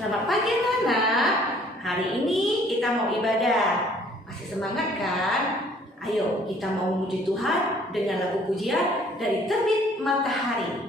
Selamat pagi anak-anak. Hari ini kita mau ibadah. Masih semangat kan? Ayo kita mau memuji Tuhan dengan lagu pujian dari Terbit Matahari.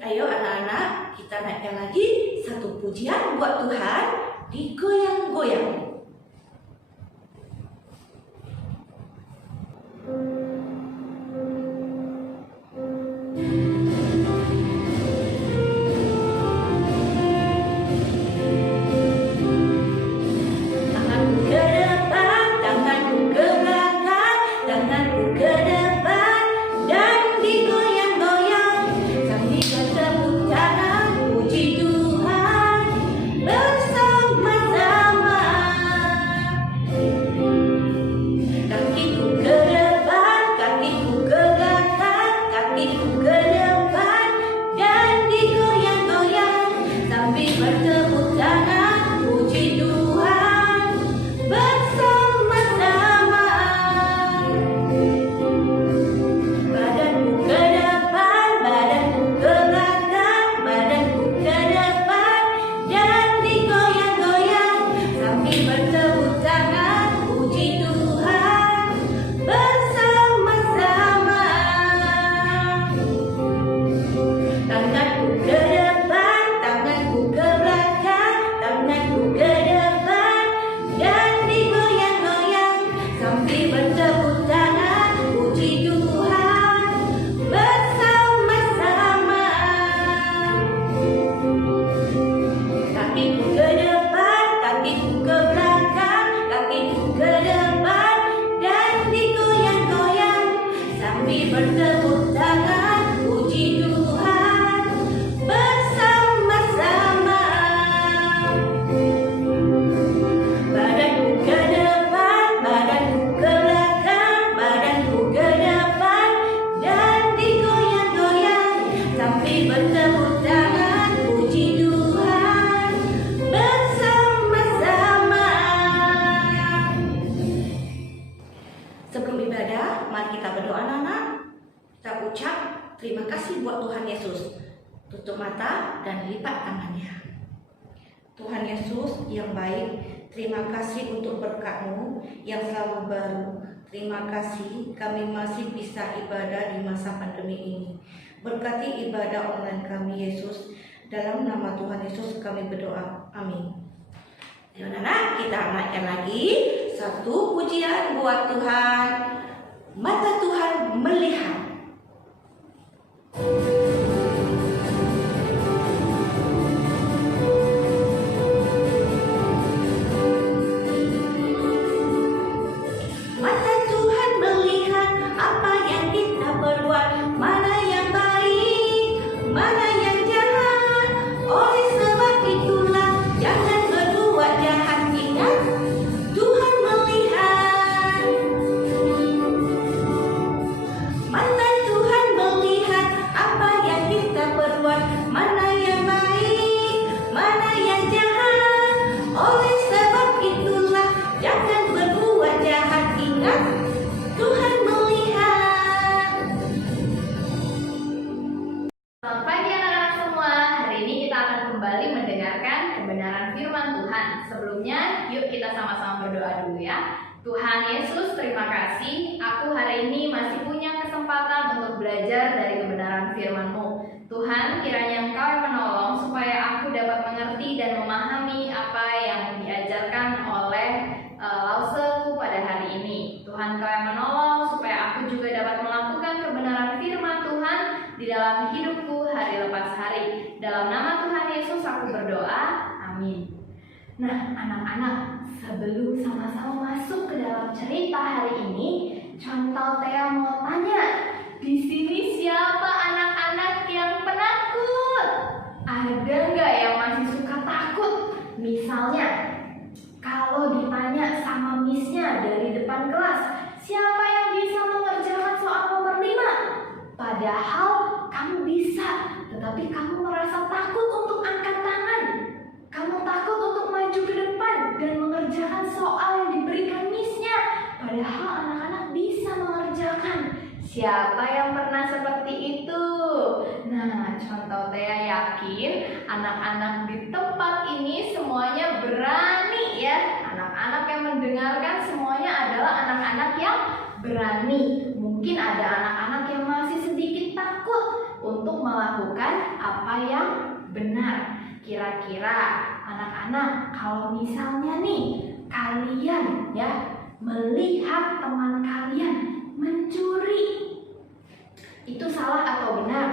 Ayo anak-anak, kita naikkan lagi satu pujian buat Tuhan, digoyang-goyang. Tanganku ke depan, tanganku ke belakang, tanganku ke depan, dan digoyang-goyang sambil bertepuk tangan puji Tuhan bersama-sama. Kakiku ke depan, kakiku ke belakang, kakiku ke depan, dan digoyang-goyang sambil bertepuk tangan puji Tuhan bersama-sama. Badanku ke depan, badanku ke belakang, badanku ke depan, dan digoyang-goyang sambil bertepuk tangan puji Tuhan bersama-sama. Tanganku ke depan, tanganku ke belakang, tanganku ke depan, dan digoyang-goyang sambil bertepuk tangan puji Tuhan bersama-sama. Kakiku ke depan, kakiku ke belakang, kakiku ke depan, dan digoyang-goyang sambil bertepuk tangan puji Tuhan bersama-sama. Badanku ke depan, badanku ke belakang, badanku ke depan, dan digoyang-goyang sambil bertepuk tangan puji Tuhan bersama-sama. Sebelum ibadah, mari kita berdoa anak-anak. Kita ucap terima kasih buat Tuhan Yesus. Tutup mata dan lipat tangannya. Tuhan Yesus yang baik, terima kasih untuk berkat-Mu yang selalu baru. Terima kasih kami masih bisa ibadah di masa pandemi ini. Berkati ibadah online kami Yesus. Dalam nama Tuhan Yesus kami berdoa. Amin. Anak-anak, kita naikkan lagi satu pujian buat Tuhan. Mata Tuhan melihat. Tuhan Yesus, terima kasih. Aku hari ini masih punya kesempatan untuk belajar dari kebenaran firman-Mu. Tuhan, kiranya Engkau yang menolong supaya aku dapat mengerti dan memahami apa yang diajarkan oleh Lauseku pada hari ini. Tuhan, Engkau yang menolong supaya aku juga dapat melakukan kebenaran firman Tuhan di dalam hidupku hari lepas hari. Dalam nama Tuhan Yesus aku berdoa. Amin. Nah, anak-anak, sebelum sama-sama masuk ke dalam cerita hari ini, Chantal Thea mau tanya, di sini siapa anak-anak yang penakut? Ada nggak yang masih suka takut? Misalnya, kalau ditanya sama missnya dari depan kelas, siapa yang bisa mengerjakan soal nomor 5? Padahal kamu bisa, tetapi kamu merasa takut untuk angkat tangan. Kamu takut untuk maju ke depan dan mengerjakan soal yang diberikan missnya. Padahal anak-anak bisa mengerjakan. Siapa yang pernah seperti itu? Nah, Chantal Thea yakin anak-anak di tempat ini semuanya berani ya. Anak-anak yang mendengarkan semuanya adalah anak-anak yang berani. Mungkin ada anak-anak yang masih sedikit takut untuk melakukan apa yang benar. Kira-kira anak-anak, kalau misalnya nih kalian ya melihat teman kalian mencuri, itu salah atau benar?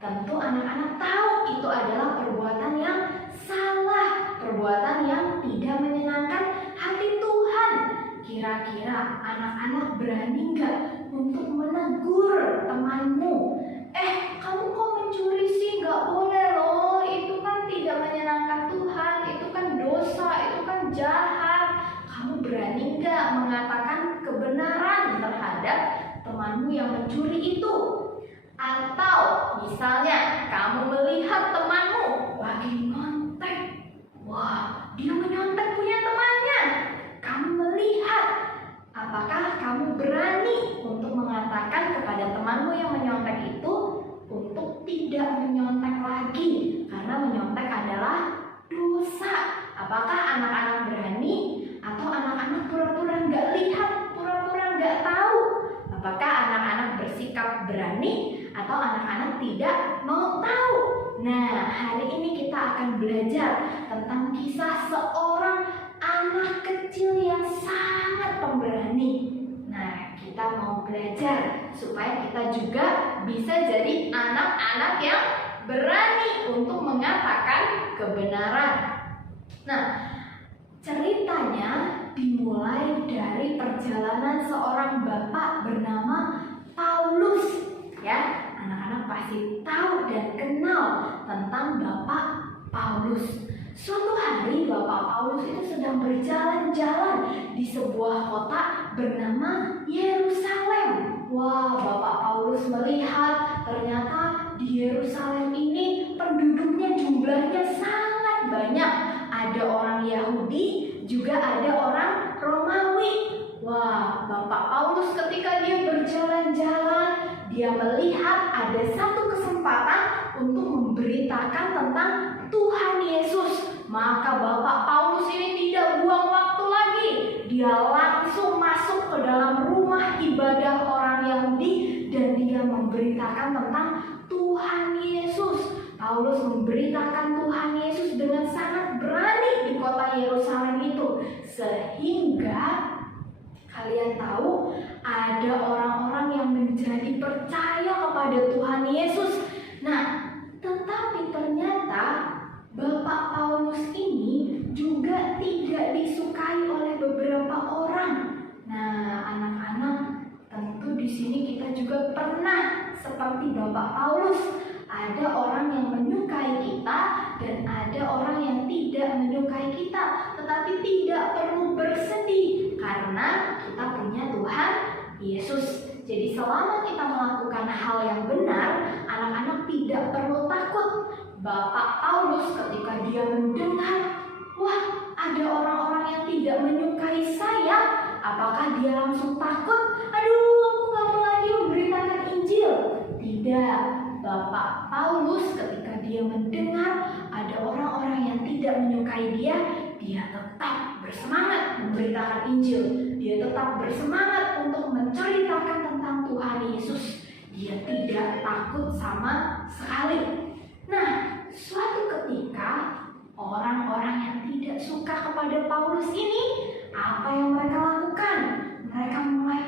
Tentu anak-anak tahu itu adalah perbuatan yang salah, perbuatan yang tidak menyenangkan hati Tuhan. Kira-kira anak-anak berani nggak untuk menegur temanmu? Kamu kok mencuri sih? Nggak boleh loh, itu kan tidak menyenangkan Tuhan, itu kan dosa, itu kan jahat. Kamu berani nggak mengatakan kebenaran terhadap temanmu yang mencuri itu? Atau misalnya kamu melihat temanmu lagi nyontek. Wah, dia menyontek punya temannya. Kamu melihat, apakah kamu berani untuk mengatakan kepada temanmu yang menyontek itu untuk tidak menyontek lagi? Karena menyontek adalah dosa. Apakah anak-anak berani? Atau anak-anak pura-pura nggak lihat, pura-pura nggak tahu? Apakah anak-anak bersikap berani? Atau anak-anak tidak mau tahu? Nah, hari ini kita akan belajar tentang kisah seorang anak kecil yang sangat pemberani. Nah, kita mau belajar supaya kita juga bisa jadi anak-anak yang berani untuk mengatakan kebenaran. Nah, ceritanya dimulai dari perjalanan seorang bapak bernama Paulus. Ya, anak-anak pasti tahu dan kenal tentang Bapak Paulus. Suatu hari Bapak Paulus itu sedang berjalan-jalan di sebuah kota bernama Yerusalem. Wah, Bapak Paulus melihat ternyata di Yerusalem ini penduduknya jumlahnya sangat banyak. Ada orang Yahudi, juga ada orang Romawi. Wah, Bapak Paulus ketika dia berjalan-jalan, dia melihat ada satu kesempatan untuk memberitakan tentang Tuhan Yesus. Maka Bapak Paulus ini tidak buang waktu lagi. Dia langsung masuk ke dalam rumah singgah orang Yahudi dan dia memberitakan tentang Tuhan Yesus. Paulus memberitakan Tuhan Yesus dengan sangat berani di kota Yerusalem itu, sehingga kalian tahu ada orang-orang yang menjadi percaya kepada Tuhan Yesus. Nah, tetapi ternyata Bapak Paulus ini juga tidak disukai oleh beberapa orang. Nah, anak-anak, tentu di sini kita juga pernah seperti Bapak Paulus. Ada orang yang menyukai kita dan ada orang yang tidak menyukai kita. Tetapi tidak perlu bersedih karena kita punya Tuhan Yesus. Jadi selama kita melakukan hal yang benar, anak-anak tidak perlu takut. Bapak Paulus ketika dia mendengar, wah, ada orang-orang yang tidak menyukai saya, apakah dia langsung takut? Aduh, aku gak mau lagi memberitakan Injil. Tidak. Bapak Paulus ketika dia mendengar ada orang-orang yang tidak menyukai dia tetap bersemangat memberitakan Injil. Dia tetap bersemangat untuk menceritakan tentang Tuhan Yesus. Dia tidak takut sama sekali. Nah, suatu ketika orang-orang yang tidak suka kepada Paulus ini, apa yang mereka lakukan? Mereka mulai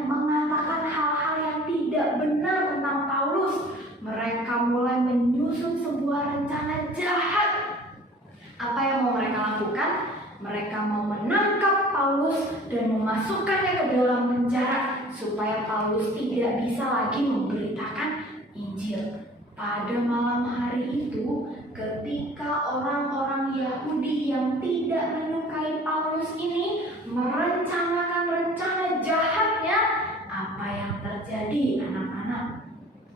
mengatakan hal-hal yang tidak benar tentang Paulus. Mereka mulai menyusun sebuah rencana jahat. Apa yang mau mereka lakukan? Mereka mau menangkap Paulus dan memasukkannya ke dalam penjara supaya Paulus tidak bisa lagi memberitakan Injil. Pada malam hari itu, ketika orang-orang Yahudi yang tidak menyukai Paulus ini merencanakan rencana jahatnya, apa yang terjadi, anak-anak?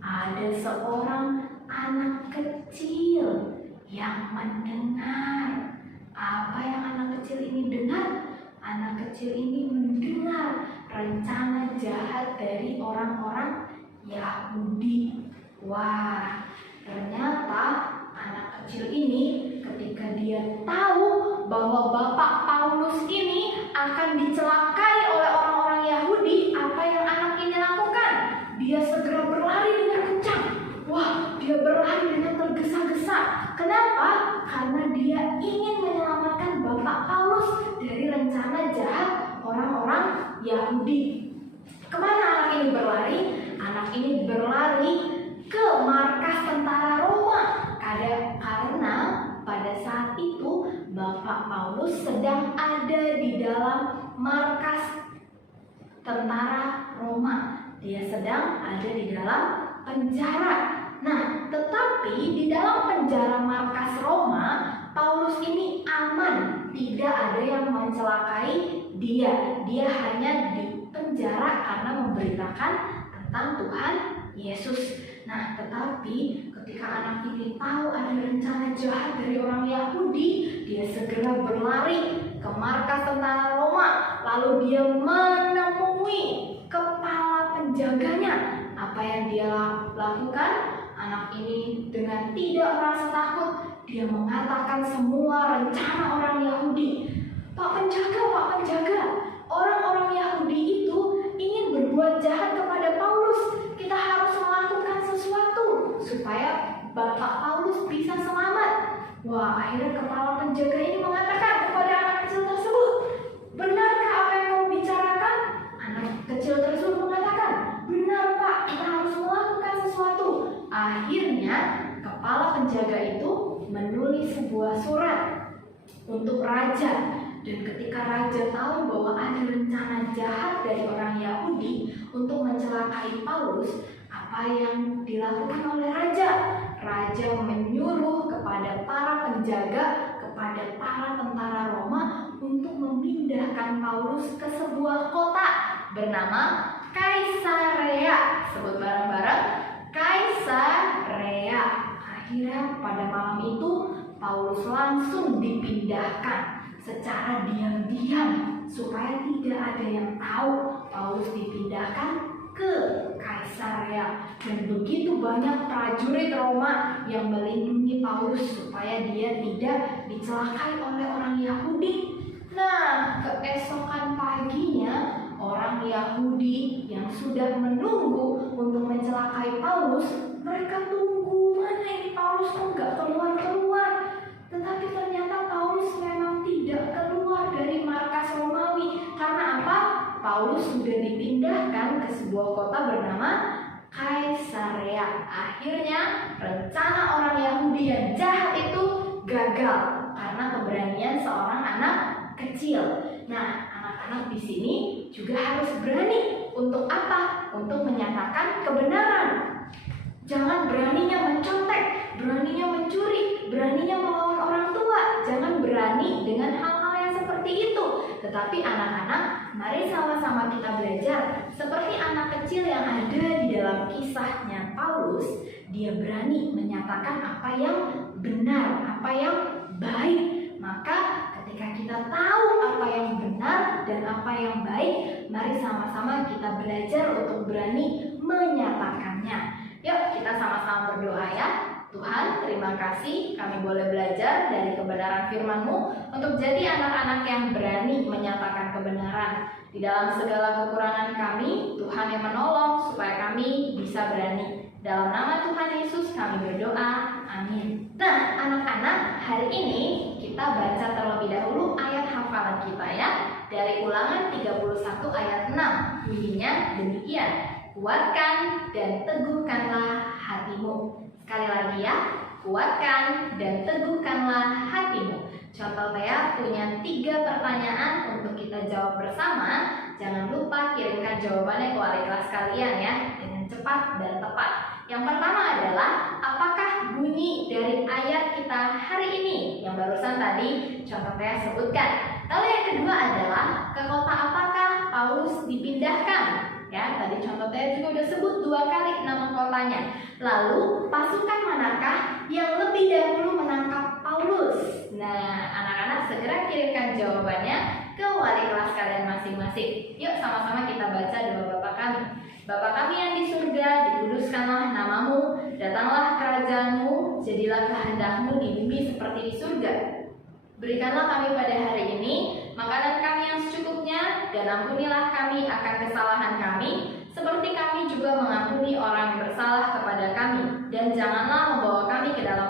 Ada seorang anak kecil yang mendengar. Apa yang anak kecil ini dengar? Anak kecil ini mendengar rencana jahat dari orang-orang Yahudi. Wah, ternyata anak kecil ini ketika dia tahu bahwa Bapak Paulus ini akan dicelakai oleh orang-orang Yahudi, apa yang anak ini lakukan? Dia segera berlari dengan kencang. Wah, dia berlari dengan tergesa-gesa. Kenapa? Karena dia ingin menyelamatkan Bapak Paulus dari rencana jahat orang-orang Yahudi. Kemana anak ini berlari? Anak ini berlari ke markas tentara Roma. Karena pada saat itu Bapak Paulus sedang ada di dalam markas tentara Roma. Dia sedang ada di dalam penjara. Nah, tetapi di dalam penjara markas Roma, Paulus ini aman. Tidak ada yang mencelakai dia. Dia hanya di penjara karena memberitakan tentang Tuhan Yesus. Nah, tetapi ketika anak ini tahu ada rencana jahat dari orang Yahudi, dia segera berlari ke markas tentara Roma. Lalu dia menemui kepala penjaganya. Apa yang dia lakukan? Anak ini dengan tidak merasa takut, dia mengatakan semua rencana orang Yahudi. Pak penjaga, orang-orang Yahudi itu ingin berbuat jahat kepada Paulus. Kita harus melakukan sesuatu supaya Bapak Paulus bisa selamat. Wah, akhirnya kepala penjaga ini mengatakan kepada anak kecil tersebut, benarkah apa yang kamu bicarakan? Anak kecil tersebut mengatakan, benar Pak, kita harus melakukan sesuatu. Akhirnya kepala penjaga itu menulis sebuah surat untuk raja. Dan ketika raja tahu bahwa ada rencana jahat dari orang Yahudi untuk mencelakai Paulus, apa yang dilakukan oleh raja? Raja menyuruh kepada para penjaga, kepada para tentara Roma untuk memindahkan Paulus ke sebuah kota bernama Kaisarea. Sebut bareng-bareng, Kaisarea. Akhirnya pada malam itu Paulus langsung dipindahkan secara diam-diam supaya tidak ada yang tahu. Paulus dipindahkan ke Kaisarea dan begitu banyak prajurit Roma yang melindungi Paulus supaya dia tidak dicelakai oleh orang Yahudi. Nah, keesokan pagi Yahudi yang sudah menunggu untuk mencelakai Paulus, mereka tunggu, mana ini Paulus kok nggak keluar-keluar. Tetapi ternyata Paulus memang tidak keluar dari markas Romawi. Karena apa? Paulus sudah dipindahkan ke sebuah kota bernama Kaisarea. Akhirnya rencana orang Yahudi yang jahat itu gagal karena keberanian seorang anak kecil. Nah, anak-anak di sini juga harus berani untuk apa? Untuk menyatakan kebenaran. Jangan beraninya mencontek, beraninya mencuri, beraninya melawan orang tua. Jangan berani dengan hal-hal yang seperti itu. Tetapi anak-anak, mari sama-sama kita belajar. Seperti anak kecil yang ada di dalam kisahnya Paulus, dia berani menyatakan apa yang benar, apa yang baik. Maka ketika kita tahu apa yang benar dan apa yang baik, mari sama-sama kita belajar untuk berani menyatakannya. Yuk kita sama-sama berdoa ya. Tuhan, terima kasih kami boleh belajar dari kebenaran firman-Mu untuk jadi anak-anak yang berani menyatakan kebenaran. Di dalam segala kekurangan kami, Tuhan yang menolong supaya kami bisa berani. Dalam nama Tuhan Yesus kami berdoa. Amin. Nah, anak-anak, hari ini kita baca terlebih dahulu ayat hafalan kita ya. Dari Ulangan 31 ayat 6. Bunyinya demikian. Kuatkan dan teguhkanlah hatimu. Sekali lagi ya, kuatkan dan teguhkanlah hatimu. Contoh Tea punya 3 pertanyaan untuk kita jawab bersama. Jangan lupa kirimkan jawabannya ke wali kelas kalian ya, dengan cepat dan tepat. Yang pertama adalah, apakah bunyi dari ayat kita hari ini yang barusan tadi contoh Tea sebutkan. Lalu yang kedua adalah, ke kota apakah Paulus dipindahkan? Ya, tadi contoh Tea juga udah sebut 2 kali nama kotanya. Lalu pasukan manakah yang lebih dahulu menangkap Paulus? Nah, anak-anak segera kirimkan jawabannya ke wali kelas kalian masing-masing. Yuk sama-sama kita baca doa Bapa kami. Bapa kami yang di surga, dikuduskanlah namamu, datanglah kerajaanmu, jadilah kehendak-Mu di bumi seperti di surga. Berikanlah kami pada hari ini makanan kami yang secukupnya, dan ampunilah kami akan kesalahan kami, seperti kami juga mengampuni orang yang bersalah kepada kami. Dan janganlah membawa kami ke dalam